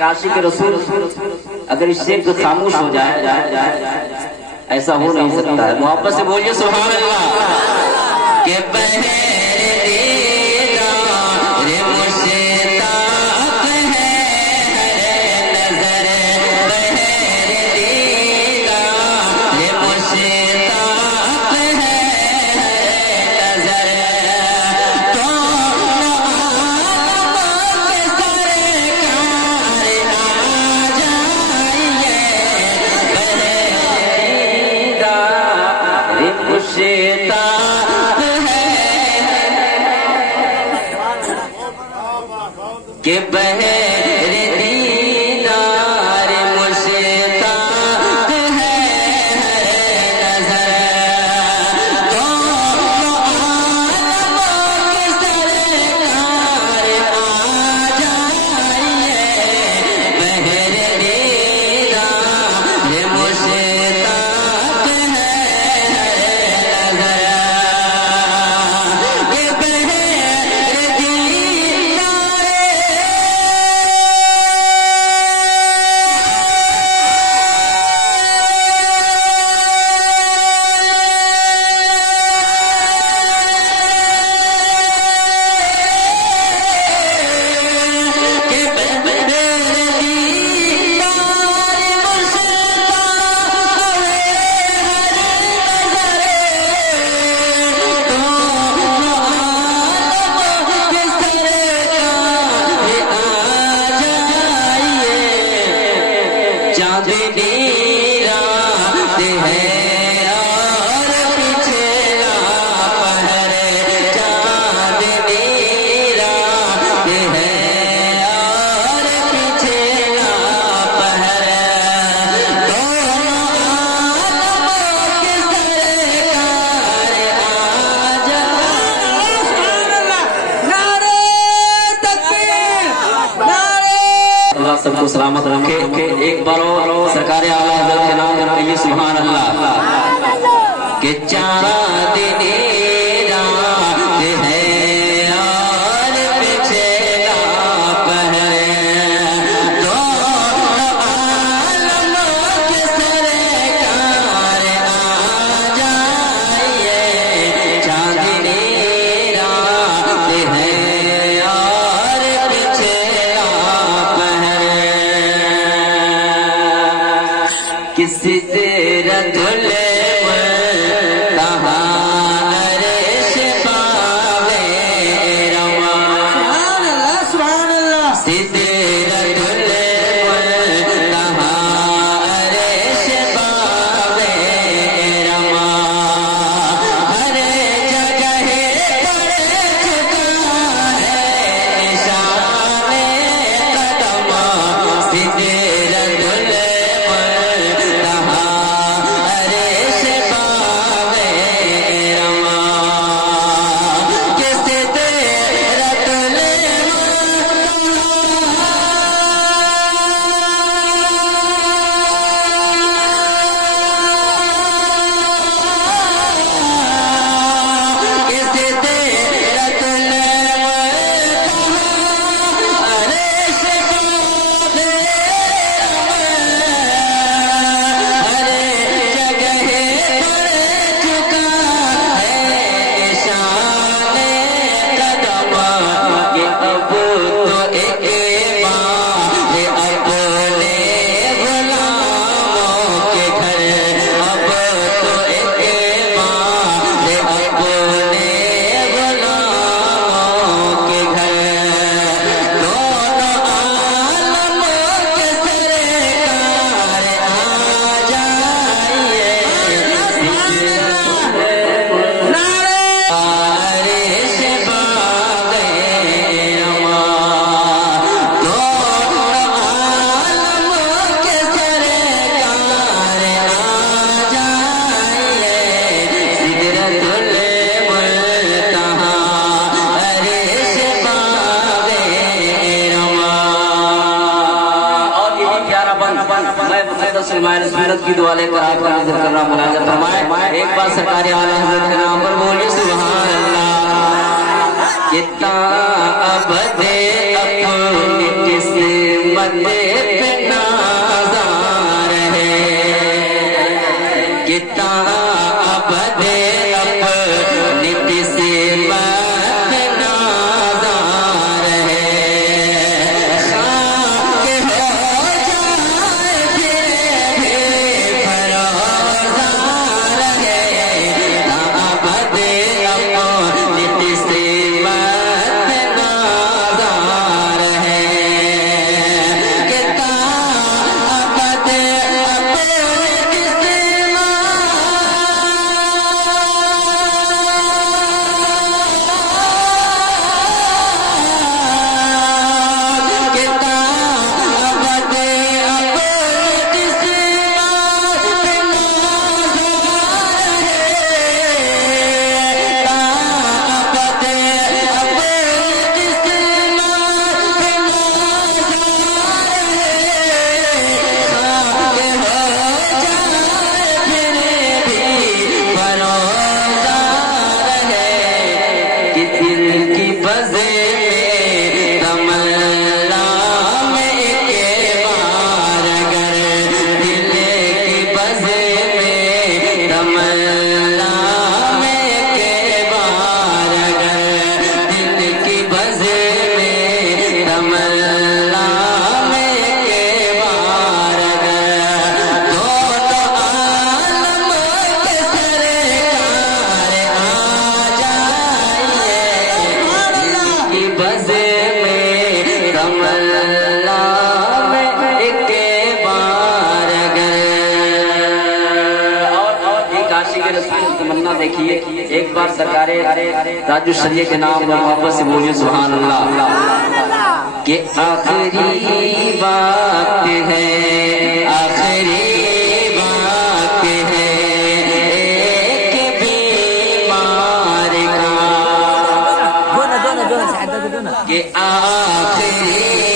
عاشق رسول اگر اس سے خاموش ہو جائے ایسا ہو نہیں سکتا ہے. محبت سے بولیے سبحان اللہ. کہ کہ بہر دیدار مشتاق ہے نظر تو عالم کی سرکار آ جائیے. بہر دیدار مشتاق ہے نظر. کہ سب کو سلامت رکھے. ایک بار سرکار اعلیٰ حضرت کے نام کہیے سبحان اللہ. کہ چاند رات ہے اور پچھلا پہر تو عالم کے سرکار آ جائیے. چاند رات ہے اور پچھلا پہر کسی سدرۃ المنتہا عرش پاوے رواں. سبحان اللہ سبحان اللہ. سدرۃ المنتہا عرش پاوے رواں. ہر جگہ پر چکا ہے نشان قدم. سدرۃ سلمان سنت کی دعا لے کر آپ کا ذکر کر رہا ذرا ملاحظہ فرمائے. ایک بار سرکار اعلیٰ حضرت کے نام پر بولیے سبحان اللہ. کتنا ابد اپنی قسمت پہ نازار ہے, کتنا ابد اپنی قسمت پہ نازار ہے. دیکھیے ایک بار سرکار تاج الشریعہ کے نام پر محبت سے بولیے سبحان اللہ. کہ آخری بات ہے, آخری بات ہے ایک بیمار کا, کہ آخری